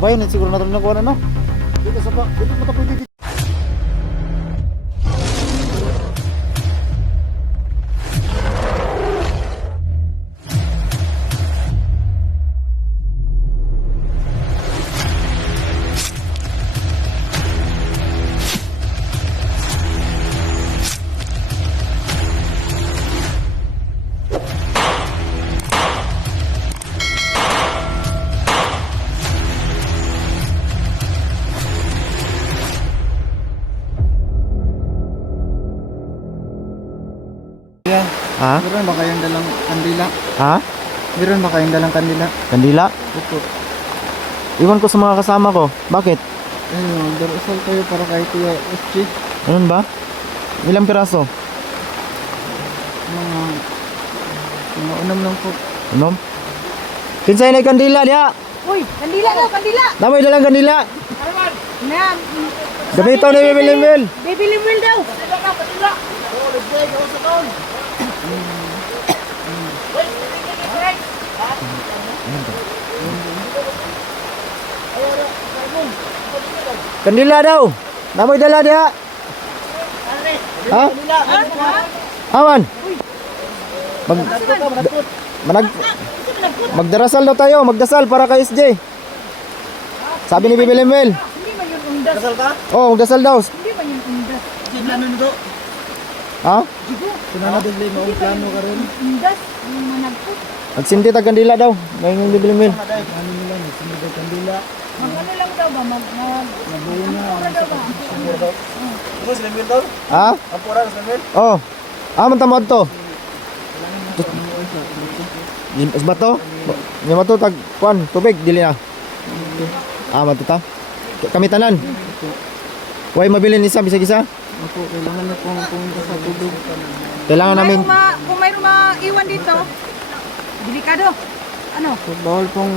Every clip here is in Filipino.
Subayon, siguro natin nakuha na, no? Dito sa pa, dito mo ito pwede dito. Yan. Ha? Meron ba kayong dalang kandila? Ha? Meron ba kayong dalang kandila? Kandila? Opo. Iwan ko sa mga kasama ko. Bakit? Ayun, darasal kayo para kay Kuya SG. Ganun ba? Ilang piraso? Mga unam lang po. Unom? Kinsay na kandila niya? Uy, kandila daw, kandila. Namoy dalang kandila. Na, Gamito ni Bibilimil. Baby Limwil daw. Kandila daw. Namoy dala dia. Ha? Aman. Manag magdarasal daw tayo, magdasal para kay SJ. Sabi ni Bibilimil. Hindi man yun undas. Dasal ka? Oh, magdasal daw. Hindi man yun undas. Plano nito? Ha? Sunana din lang mo plano ka rin. Undas, yung managpot. Nagsindi tag kandila daw. Ngayon yung Bibilimil. Ano nila, nagsimula kandila. Mag-ano lang daw ba? Nabuo na. Pura daw ba? Ito sila Mil tol? Ha? Ang pura sila Mil? Oh. Aman tamad to. Is ba to? Yung ba to tag kuan tubig dili na. Aman to ta. Kami tanan. Way mabilin isa bisag isa. Opo, kailangan na pong pumunta sa tubig. Kailangan namin Kung mayroong maiwan dito, delikado. Ano? So, bawal pong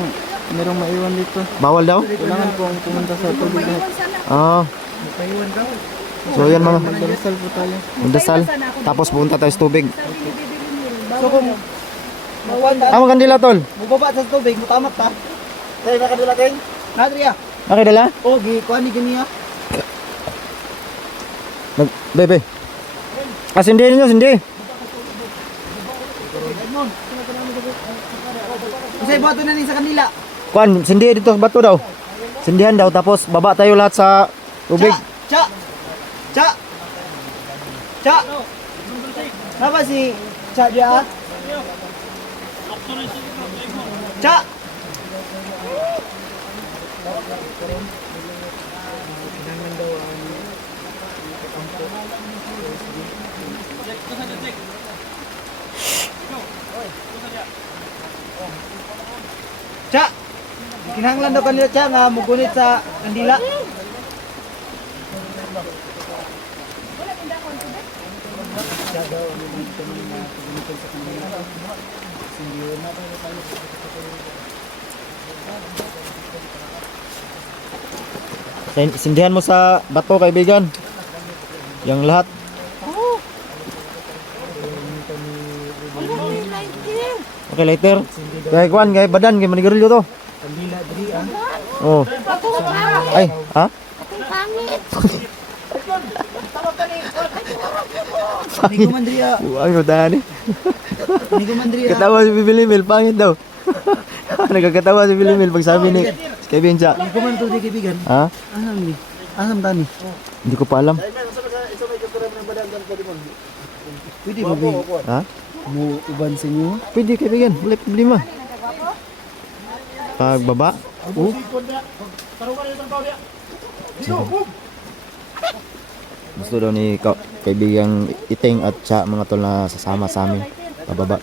merong maiwan dito. bawal daw. Kailangan pong pumunta sa tubig. Maiwan sana. Ah. Maiwan daw. So yan mga Magdarasal po tayo. magdasal tapos pupunta tayo sa tubig. Sabi ni Baby Limwil, So kung mawan na, Amo kandila tol. mubaba sa tubig, mutamat ta. Tayo na kanila ting. Nadriya. Nakidala? Oh, gi kuan ni ganiya. Bebe. Sindi ninyo, sindi. Kasi bato na ni sa kanila. Kuan, sindi dito sa bato daw. Sindihan daw tapos baba tayo lahat sa tubig. Cha. Cha. Cha. Napa si Cha dia? Cha. Cha. Kinahanglan daw kanila Cha nga mugunit sa kandila. Sindihan mo sa bato kaibigan. Yang lahat. Okay, later. Kaya kuan, kaya badan, kaya manigarilyo to. Kandila diri ah. Oh. Ay, ha? Nigo man diri ah. Ay, rodahan eh. Nigo man diri ah. Katawa si Bibilimil, pangit daw. Nagkakatawa si Bibilimil pag sabi ni Kevin siya. Nigo man to di kaibigan. Ha? Asam ni? Asam tani? Hindi ko pa alam. Pwede ba bi? Ha? Mo uban sa inyo? Pwede kaibigan, wala problema. Pagbaba? Oh. Gusto daw ni kaibigang Iting at siya mga tol na sasama sa amin pababa.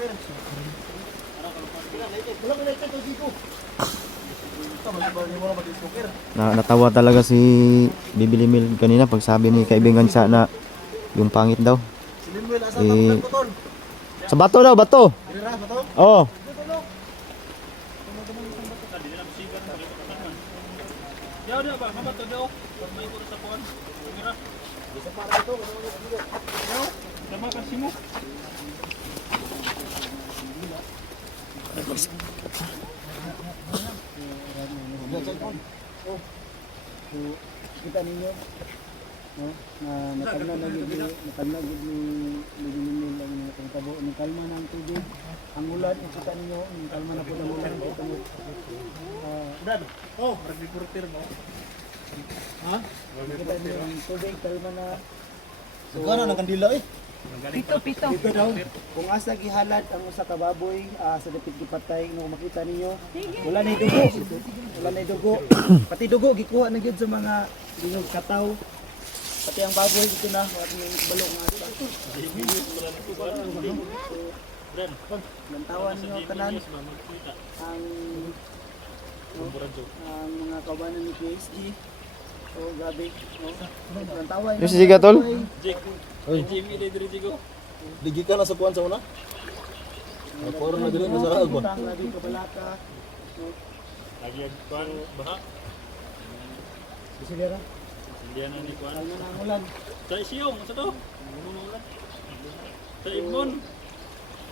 Natawa talaga si Bibilimil kanina pag sabi ni kaibigan siya na yung pangit daw. Eh, sa bato daw, bato. Oo. So, kita ninyo no na nakalma na gid ni Bilimil ang mga tabo ni kalma na ang tubig. Ang ulan kita ninyo, ang kalma na po ang ulan kita mo. Dad. Oh, reporter mo. Ha? Kita ninyo ang tubig kalma na. So, ng kandila eh. Pito. Dito daw, kung asa gihalad ang usa ka baboy sa dapit gipatay no makita ninyo, wala na dugo. Wala na dugo. Pati dugo gikuha na gyud sa mga linog kataw. Pati ang baboy dito na, wala yung balong nga asa. Lantawan nyo tanan ang mga kabanan ni PSG. So grabe, no? Lantawan Yung si Jiga, tol? Oy, Jimmy dai diri jigo. Digi ka na sa kuan sa una? Poro na diri na sa agwa. Tang lagi kabalaka. No? Lagi kuan baha. Bisigara. Hindi na ni kuan. Kalma na ang ulan. Sa isiyong sa to. Ulan. Sa ibon.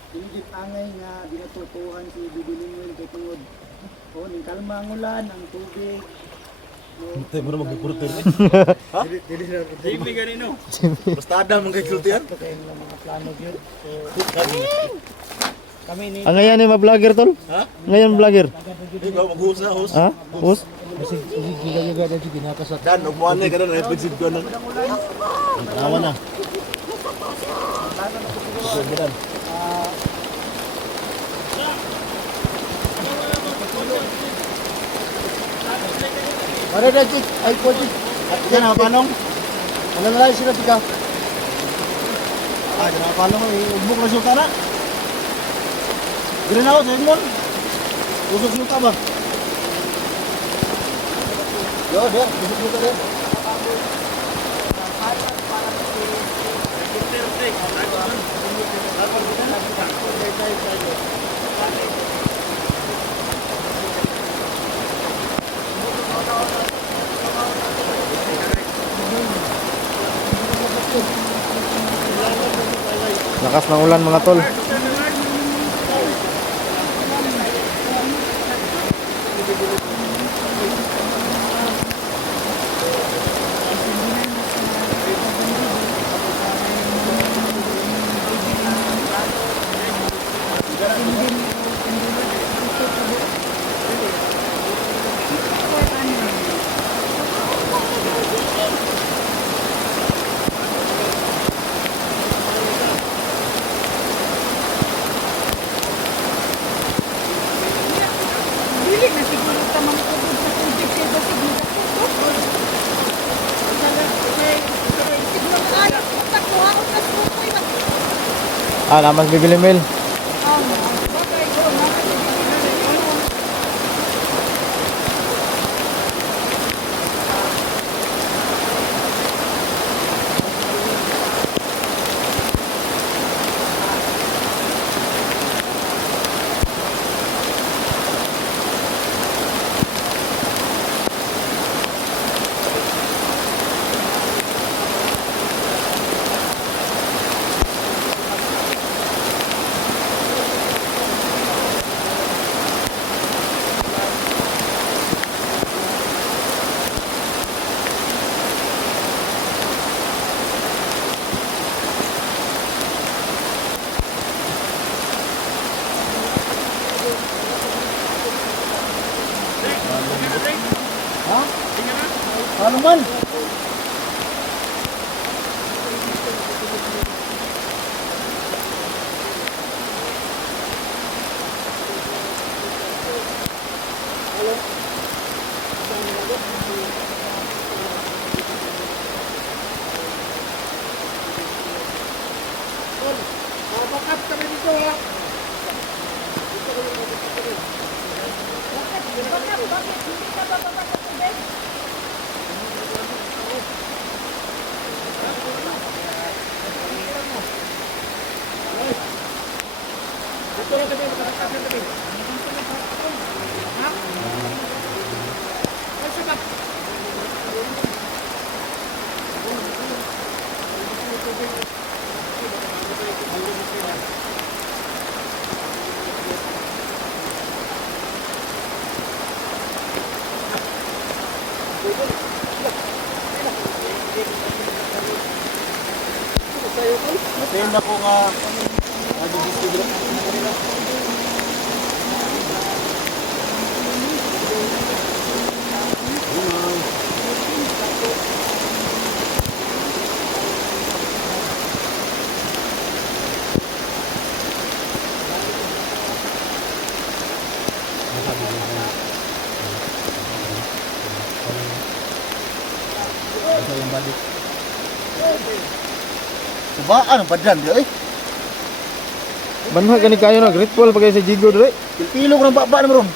Dinigit angay nga dinatutuhan si Bibilingon kay tungod. O, ning kalma ang ulan, ang tubig. Tay mo na mag-reporter. Ha? Jimmy ganino. Basta ada man kay kultian. Ito kayong mga plano yun. So, kami ni Ngayon ay ma-vlogger, tol? Ha? Ngayon vlogger. Ikaw mag-host na host. Ha? Boss? Dan og mo anay kada na episode ko na. Awan na. Para na chik, ay po chik. Yan ang panong. Ano na lang sila tika? Yan ang panong, ubok na suka na. Gila na ako sa inmon. Usok suka ba? Yo, usok suka din. Lakas ng ulan, mga tol. Dili na siguro ta mangkubod sa tubig kay basig ni kaputo. Siguro kaya utak ko ako sa sukoy ba. Naman Bibilimil. Bagay ko na. Ano man? Bakat kami dito ha. Bakit hindi ka bababa sa tubig? Ngayon na po nga nag-distribute. Ito yung balik. Diba? Ano pa dyan? Eh? Banha gani kayo na grateful pagay sa Jigo dire. Pilpilo ko ng baba na ron.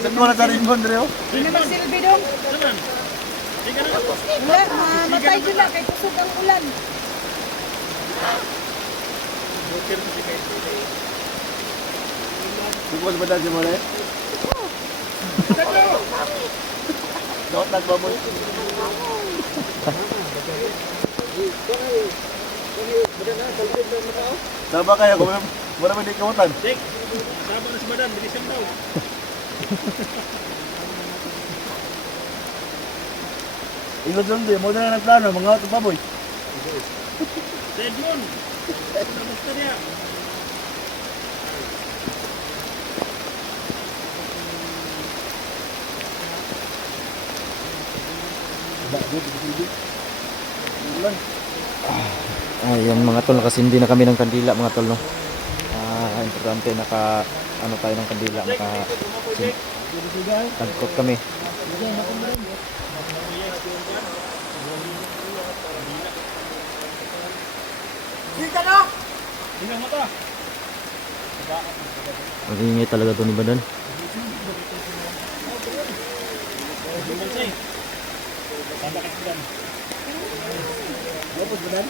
Saan mo na sa rinbon rin oh? Di na magsilbi dong. Ulan, matay dyan na, kay kusog ang ulan. Bukos ba dyan mo rin? Dapat nagbaboy. Saba kaya kung marami di kamutan. Saba na si Badan, bilisan daw. Ilod lang din, mo na nagplano, mga auto baboy. Dead moon. Namusta niya? Ayan mga tol, nakasindi na kami ng kandila mga tol no. Importante ano tayo ng kandila, tagkot kami. Tingnan mo to. Mag-iingay talaga to ni Badan. Bumansay. Saba ka si Badan. Gopos ba dan?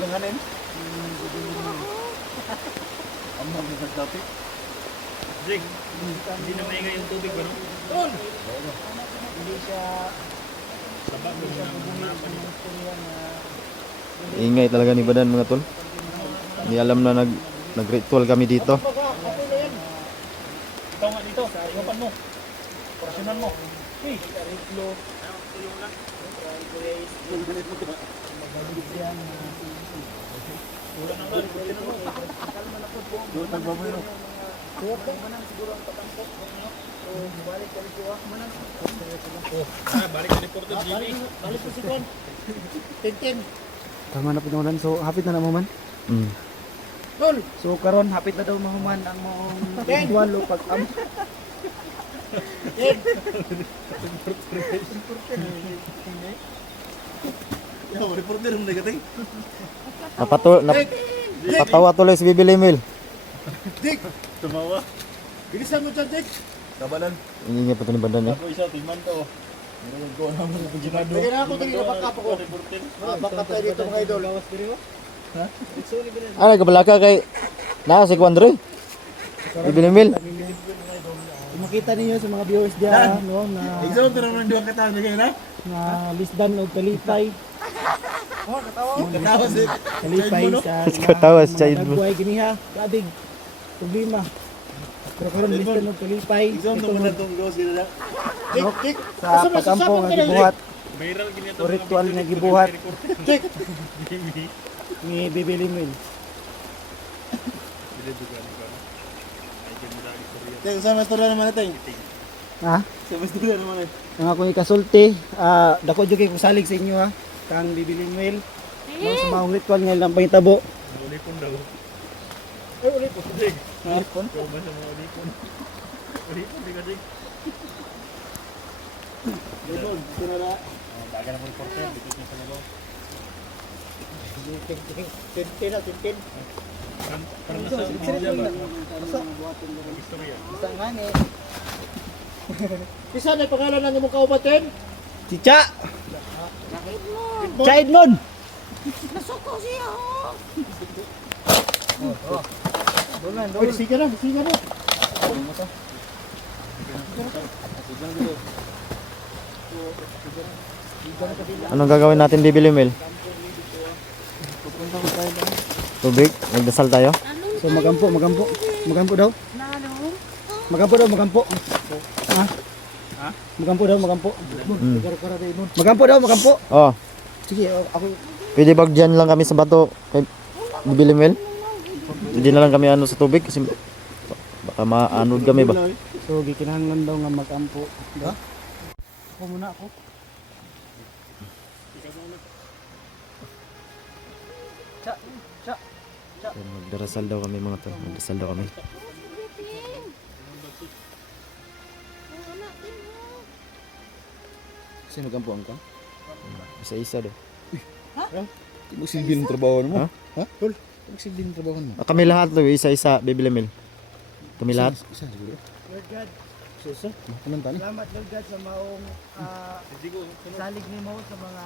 Langanin? Amang sa topic. Jig, hindi na maingay yung tubig ba no? Hindi siya Saba ko na hanapan niya. Ingay talaga ni Badan mga tol. Hindi alam na nag-ritual kami dito. Ikaw nga dito, iwapan mo. Porasyonan mo. Hey, ulan ng ulan, porasyonan mo. Doon nagbaboy ro. Balik ka ni Porter Jimmy. tama na pinulan. So hapit na naman. Mm. So karon hapit na daw mahuman ang mong ritual o pag-am. Yo, reporter mo negating. Napatawa tuloy si Bibi Limil. Tumawa. Bilisan mo dyan, Dick. Kabalan. Ingay pa to ni Badan eh. Ako isa, timan to. Go na mo sa pagginado. Lagyan ako, tingin na backup ako. Backup tayo dito mga idol. Nagkabalaka kay si Kwandre. Bibi Limil. Makita niyo sa mga viewers diyan no na Exam pero naman duha ka tayo na. lisdan og kalipay. Katawa si Kalipay sa Katawa si Chaid mo. nagbuhay giniha. Gadig problema. Pero karon lisdan og kalipay. Exam Ito, naman na itong go sila na. Dick. sa pagampo nga gibuhat Viral ginito. o ritual nga gibuhat ni Bibi Limil. Dick, sa mastura naman natin. Ha? Sa mastura naman natin. Ang ako ikasulti, dako jud kay kung salig sa inyo ha. Kang Bibi Limil. No, sa mga ritual nga ilang pangitabo. Ulipon daw. Ay, ulit po. Jig. Ulipon? Kuman sa mga ulipon. Ulipon, di ka Jig. Ulipon, sinara. Baga na mo reporter, dikit niya sa labaw. Tintin. Parang nasa media ba? Istorya. Isang ngani. Isa na pangalan ng imong kaubaten? Si Cha! Cha Edmond! Uy, sige na. Anong gagawin natin Bibi Limil? Tubig? Magdasal tayo? So magampo daw. Magampo. Ha? Magampo daw, magampo. Mm. Magampo daw, magampo. Oh, Sige, ako. pwede bag dyan lang kami sa bato kay Bibili Mel? Hindi na lang kami ano sa tubig kasi baka maanod kami ba? So, gikinahanglan daw nga magampo. Ha? Ako muna ako. Magdarasal daw kami mga to. Magdarasal daw kami. Kasi magampuan ka? Isa-isa daw. Di mo silbi ng trabaho mo. Ha? Ha? Tol, di mo silbi ng trabaho mo. Kami lahat daw, isa-isa, Bibili Mel. Kami lahat. Isa siguro. Lord God, Anong tani? salamat Lord God sa maong salig ni mo sa mga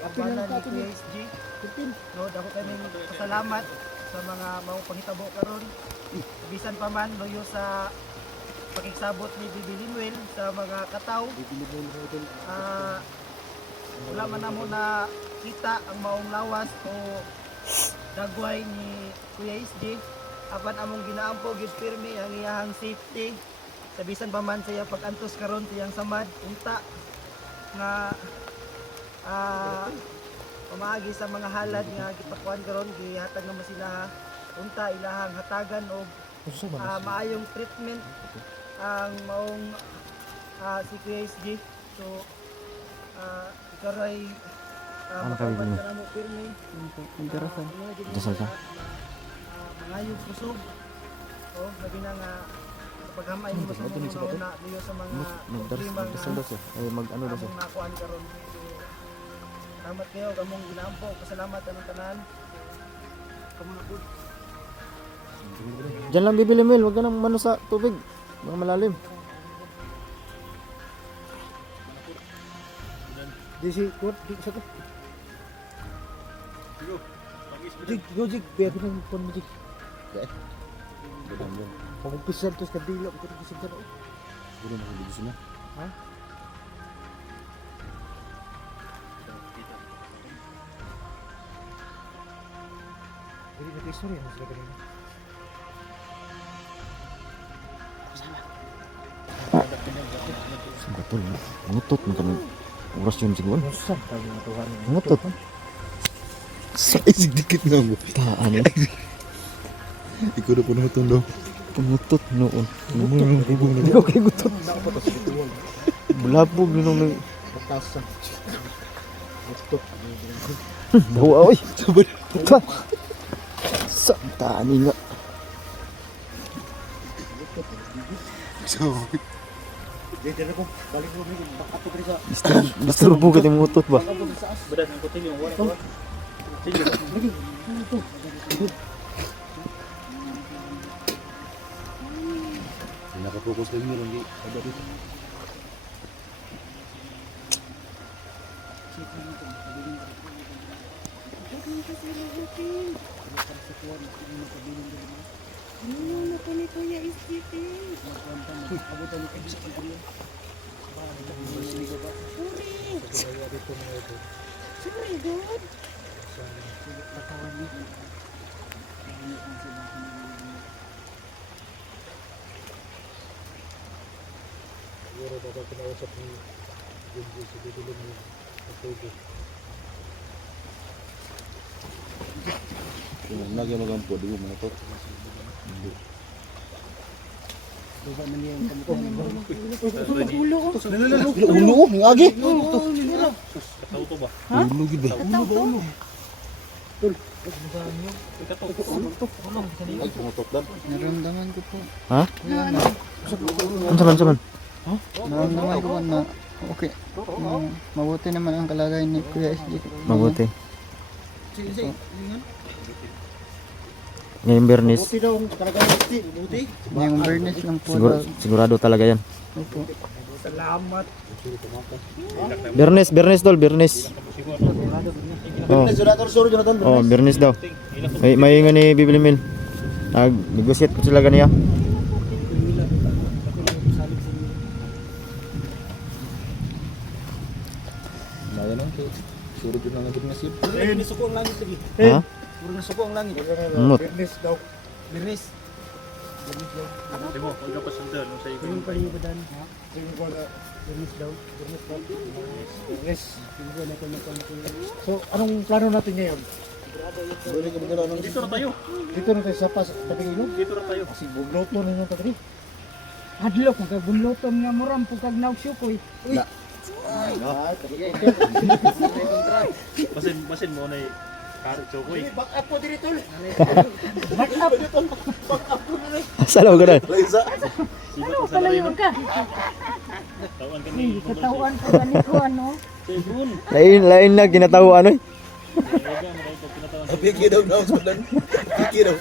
kapanan ni PSG. Lord, ako kami pasalamat sa mga maong panghitabo karon. Bisan pa man loyo sa pakigsabot ni Bibi Limuel sa mga kataw. Wala man namo na kita ang maong lawas o dagway ni Kuya SG. Apan among ginaampo gid pirmi ang iyahang safety. Sa bisan pa man sa iyang pag-antos karon sa iyang samad unta nga pamaagi sa mga halad nga gipakuan karon gihatag na mo sila unta ilahang hatagan og maayong treatment ang maong si Kuya SG. So ikaray Ano ka, Bibi? mo pirmi. Dasal ka. Mangayong kusog. O labi na nga paghamay mo sa mga una diyo sa mga Magdarasal daw siya. Ay, mag-ano daw siya. among nakuan karon. Salamat kayo kamong ginaampo. Pasalamat anong tanan. Kamo na pud. Diyan lang Bibili Mel, wag ka nang mano sa tubig. Mga malalim. Di si kot di sa ko. Jig, go jig, biya ko nang pon mo jig. Pag pisan tos ka dilo ko gising ka. Siguro nakaligus na. Ha? Dili na istorya mo sila kanina. Sa bato lang. Ngutot mo kami. Oras yun siguro. Saan tayo natuhan? Ngutot. Sa isig dikit nga mo. Taan yun. Ikaw na po na matundong. Ngutot noon. Hindi ko kayo gutot. Bulabog yun nung Pagkasa. Gutot. dawa oy. Sabay. Puta. Sa tani nga. Sabay. Dito na ko. Balik ko rin. Baka po sa... Disturbo ka yung ngutot ba? Bedas ang kutin yung wala. Sige. Nakapokus lang yun. Hindi. Ada dito. Ano na po ni Kuya SGP? Sorry, God. Kung lagi magampo, di mo manatot. Diba na niya yung kamutan? Ulo ko. Ulo ko, ang agi. Kataw to ba? Ulo gid ba? Ay, tumutot dan. Naramdaman ko po. Ha? Ano saman? Naramdaman ko na okay. Mabuti naman ang kalagayan ni Kuya SG. Mabuti. Ngayong Bernis, Yung awareness lang po. sigurado talaga yan. Opo. Salamat. Bernis tol, Bernis. Oh, Sorry, Jonathan. oh, Bernis daw. May nga ni Bibili Mel. Nag-negotiate ko sila ganiya. Maya nang kay. Surod yun ang naging nasib. Eh, nisuko ang langit lagi. Ha? Puro nasuko ang langit. Umot. Bernes daw. Bernes. Ate mo, huwag na pasundan nung sa iyo. Yung palibadan, ha? Yung ko na, Burnis daw. Yes. Yung ko na ito na So, anong plano natin ngayon? Balik ka magdala ng Dito na tayo. Dito na tayo sa tabing ilog. Dito na tayo. Kasi buglot mo ninyo tatri. Hadlo kung kag bunloton nga muram kung kag naugsyukoy. Basin mo na karit chokoy. Back up po dito tol. Salaw ka na. Raisa. Ano pala yun ka? Tawan ka Hindi ni. katawan ko ganito ano. Sebun. Lain na ginatawa ano eh. Huwag na kayo pag pinatawan. Piki daw na sa dan. Piki daw.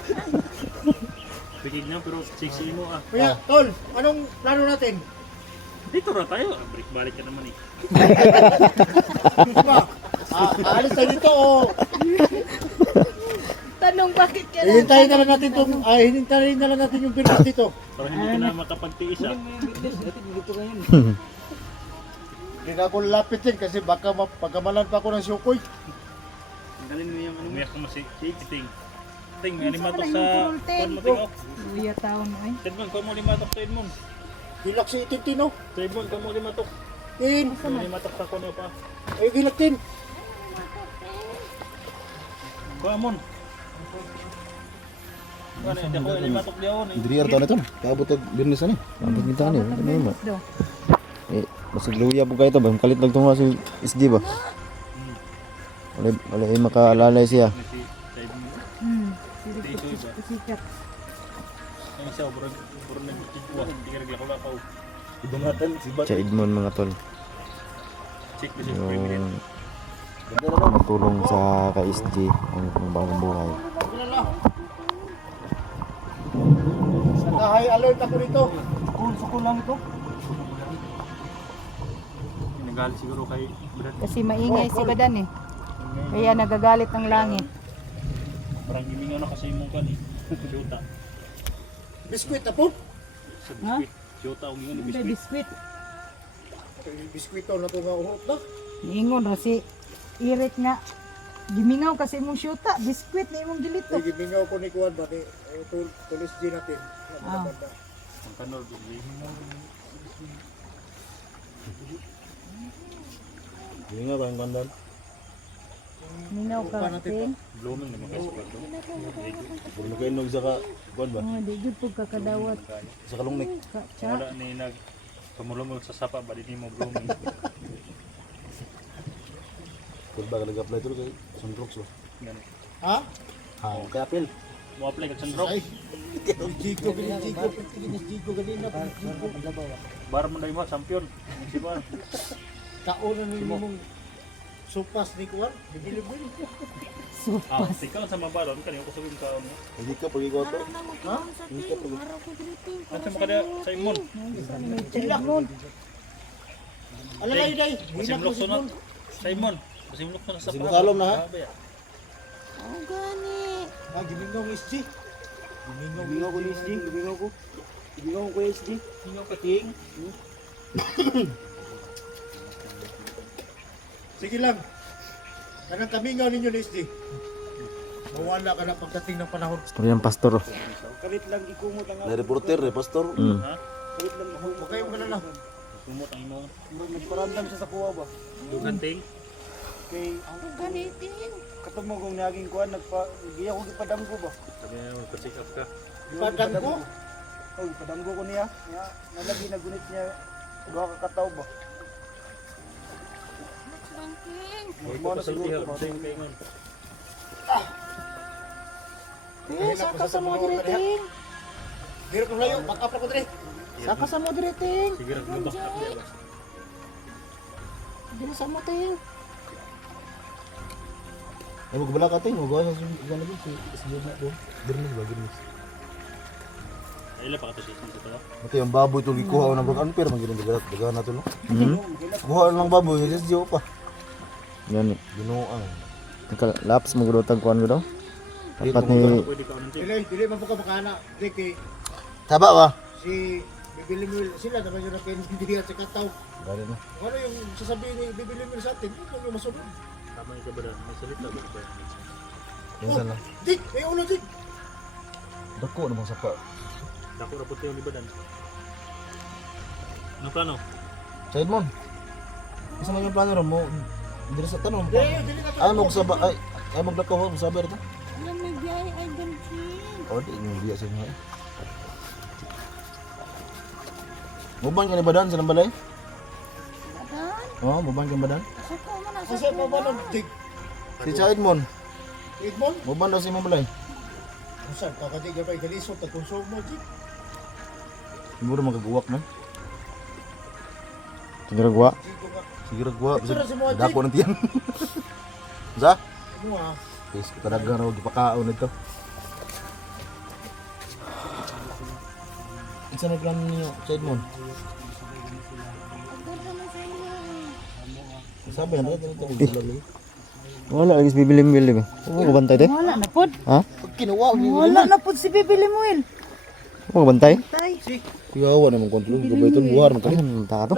Bigig na pero sexy mo ah. Kuya, tol, anong plano natin? Dito na tayo. Balik ka naman eh. Diba? Aalis tayo dito o Tanong bakit ka hihintayin na lang natin itong, hihintayin na lang natin yung Burnis dito. Para hindi ka na makapagtiis ah. Hindi na ako lalapit din kasi baka pagkamalan pa ako ng syukoy. Umiyak naman si Ting. Ting, may limatok sa kuwan mo ting oh. Luya taon ay. Tedmon, kuwan mo limatok sa Edmon. Hilak si Itintino. Tedmon, kuwan mo limatok. In, May limatok sa kuwan pa. ay hilak din. Kuwan mo. Kuwan eh, di ako limatok di ako. Indriar to na to. Kaabot og Burnis ani. Abot kita ni. Ano mo? Do. Eh, masig luya po kayo to ba? Kalit lang tunga si SG ba? Wala makaalalay siya. Si Edmon. Sikat. Ang isa, burang nagkikwa. Hindi ka naglakula pa. Idungatan si Bat. Sa Edmond mga tol. Check na siya. 5 minutes. Yung matulong sa ka-SG ang bagong buhay. Naka-high alert ako dito. Sukul lang ito. Nagalit siguro kay Brad. Kasi maingay si Badan eh. Kaya nagagalit ang langit. Parang gimingaw na kasi mong kan eh. Syuta. Biskwit na po. Sa biskuit. Syuta ang ingon ni May biskuit. biskwit. Biskwit na ito nga uhot na. Niingon ra si Irit nga. Gimingaw kasi mong syuta. Biskwit na imong gilito. Sige, mingaw ko ni Kuwan ba? Tulis din natin. Ah. Ang kanor bigli. Hindi nga ba ang bandan? Mingaw ka kasi. Blooming naman kasi pa to. Puro na kayo nog sa ka kuan ba? Oh, di gud pug kakadawat. Sa kalungnik. Cha. Wala ni nag tumulong sa sapa ba din mo blooming. Puro ba nag-apply to kay Sunrox ba? Ganun. Ha? Ha, kay apel. Mo apply ka sandro. Chico, Chico ganina. Bar mo dai mo champion. Si ba? Kauna ninyo mong supas ni Kuwan. Bibilibin. Ah, ikaw sa mabalon kanyo ko sabihin ka mo. Hindi ka pag ikaw to. Ha? Ano mo kada sa imon? Hilak nun. Alagay day. Masimlok sunod. Sa imon. Masimlok na sa Masimlok kalom na, ha? Ah, gimingaw ng SG. Bingaw ko ni SG, bingaw ko. Bingaw ko SG. Inyo ka king. Sige lang. Kanang kamingaw ninyo ng SG. Mawala ka na pagdating ng panahon. Pero yung pastor. Kalit lang ikumot ang Na reporter, pastor. Ha? kalit lang. Huwag kayong malala. Sumot ang imo. Nagparamdam siya sa kuwa ba? Dugan ting. Kay katong mo kung naging kuwan giya ko gipadanggo ba? Sabi na mag-check up ka. Gipadanggo? Oh, gipadanggo ko niya. Nalagi nagunit niya duha ka kataw ba? Huwag ko pasultihan. Sa yung kaingon. Saka sa mga direting. Diri ko layo, back up ko diri. Saka sa mga direting. Sige rin, mag-back up niya ba? Diri sa mo ting. Ay mo gubala ka ting, mo gawa sa lagi si na do. Burnis ba Burnis. Ay, ilan pa ka to siya sa to? Ito yung baboy itong ikuha ng bagan pero magilang daga na to no. Hmm? Kuha ng baboy kasi siya pa. Yan. Ginuang. Laps mo gudotag kuan ko daw. Dapat ni Pwede ka unang ting. Dili man po ka makana. Dili kay Taba ba? si Bibilimil sila naman yung nakindidihan sa kataw. Gani na. Ano yung sasabihin ni Bibilimil sa atin? Ito yung masunod. Tama yung kabara. May salita ba ba? Yan sana. Dik! May ulo dik! Dako namang sapa. Dako ra puti yung libadan. Ano plano? Sa Edmond. Isa man yung plano ron mo. Dili sa tanong. Ay mo sa ay maglakaw mo sa ber to. Alam mo, biyay, ay gansin. Oh, di yung biya sa mga. Muban ka ni badan sa balay? Adan? Oh, muban ka badan? Suko mo na, Kasi pa ba nang tig? Si Cha Edmond. Edmond? Muban daw si imong balay. Usan, kakatiga pa ikalisot, tagkonsog mo, Jig. Siguro magaguwak man. Siguro gwa. Jigo nga. Siguro guwak. Ito na si Moji. Dako ng tiyan. Sa? Ano ah? Yes, katadagan raw gipakaon nito. Isa na plano niyo, Cha Edmond. Sabi na ito. Wala lagi si bibilimil ba? Oo, bantay te. Wala na pod. Ha? Pag kinuwa, Wala na pod si Bibi Limuel. Oo, bantay. Tay. kuyawa naman kontrol. Gabay ito, buhar mo tayo. Ayun, taka to.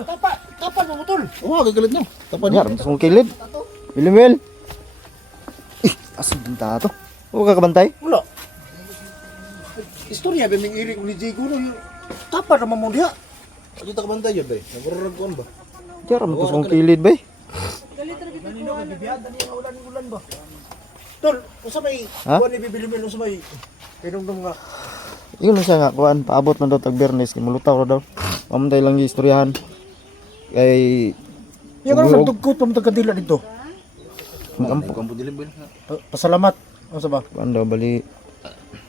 Kapan mo tol? Oo, gagalit niya. Tapan niya. Yar, mas mong kilid. Bilimil. Asin din taka to. Oo, kakabantay. Wala. Istorya ba ming iring ni Jigo no? Kapan naman mo diha? Ano ito kabantay yun, bay? Nagururag ko ba? Yar, mas mong kilid ba? Ulan ba? Tol, usa may Ha? kuan ni bibili mo usa may pinungdong nga. Yun lang siya nga, kuhaan, paabot man daw tag Bernes, kimulutaw ra daw. Pamantay lang yung istoryahan. Kay... Yung ano sa tugkot pam kadila dito. Ampo. Kampo dilim, bay. Pasalamat. Ano sa ba? Kuhaan daw, bali...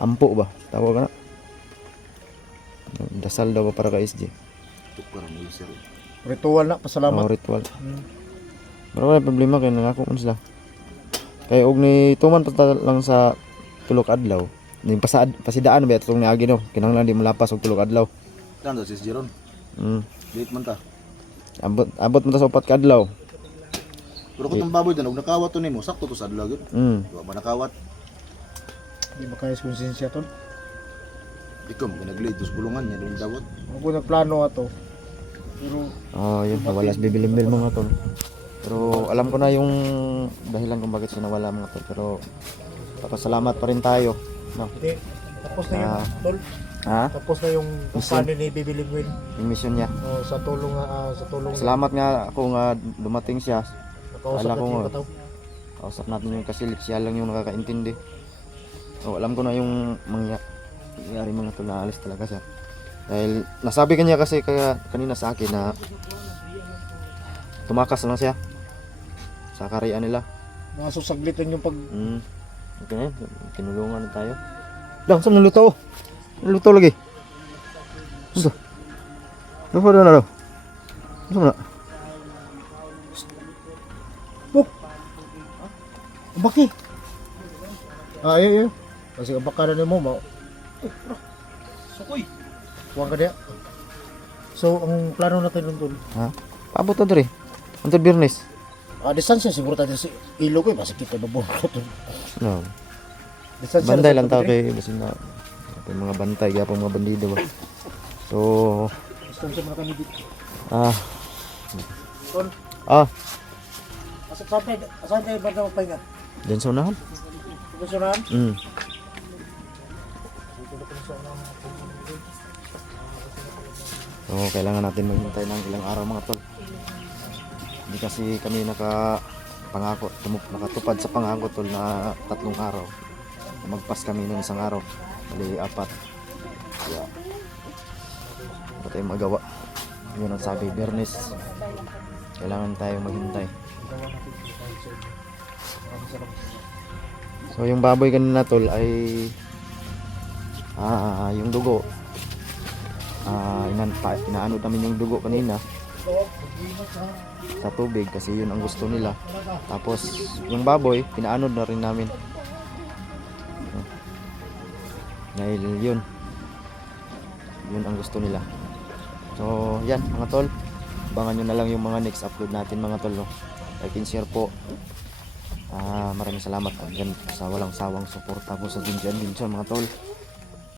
Ampo ba? Tawag ka na. Dasal daw ba para ka SG? Tukar mo yung sir. Ritual na, pasalamat. Mga ritual. Pero wala problema kay nangako sila. Kay og ni tuman pa lang sa tulok adlaw. Ni pasidaan ba itong niagi no. Kinahanglan di malapas og tulok adlaw. Tanda sis Jeron. Date man ta. Abot man ta sa upat ka adlaw. Pero kung itong baboy doon, huwag nakawat to nimo, sakto to sa adlaw yun. Diba ba nakawat? Di ba kaya konsensya tol? Ikaw, ginaglit, tapos bulungan niya, doon dawat. Ako nagplano ato. Pero Oh, yun, nawala si Bibilimbil mga tol. Pero alam ko na yung dahilan kung bakit siya nawala mga tol. Pero papasalamat pa rin tayo. No? hindi tapos na yung tol. Ha? Tapos na yung paano ni Bibi Lingwin. Yung mission niya. Sa tulong sa tulong. Salamat nga ako nga dumating siya. Nakausap Ala ko natin yung nga. kataw. Kausap natin yung kasilip. Siya lang yung nakakaintindi. So, alam ko na yung mangyari mga tol na alis talaga siya. Dahil nasabi kanya kasi kaya kanina sa akin na tumakas lang siya sa karian nila. Mga susaglit lang yung pag Okay na yun. Kinulungan na tayo. Lang, saan naluto? Naluto lagi. Ano? Luto na daw. Ano na? baki. Iyo. Kasi baka na mo mo. Sukoy. Kuwang ka diya. So, ang plano natin nun tol. Ha? Paabot na doon eh. Until Birnes. Distansya siguro tayo si ilo ko. Basta kita na buwan ko tol. No. Distansya Bantay na lang sa tao tabi, kay basin na yung mga bantay kaya mga bandido ba. So, Distansya mo na kami dito. ah, Tol, saan tayo ba na magpahinga? dyan sa unahan. Pagkasunahan? So, kailangan natin maghintay ng ilang araw mga tol. Hindi kasi kami nakatupad sa pangako tol na 3 araw. Magpas kami ng 1 araw. Bali 4. Kaya, wala tayong magawa. Yun ang sabi, Bernes. Kailangan tayo maghintay. So, yung baboy kanina tol ay yung dugo. Inaanod namin yung dugo kanina sa tubig kasi yun ang gusto nila. Tapos yung baboy pinaanod na rin namin dahil yun ang gusto nila. So yan mga tol, abangan nyo na lang yung mga next upload natin mga tol, no? Like and share po. Maraming salamat again sa walang sawang suporta po sa Dinjan mga tol.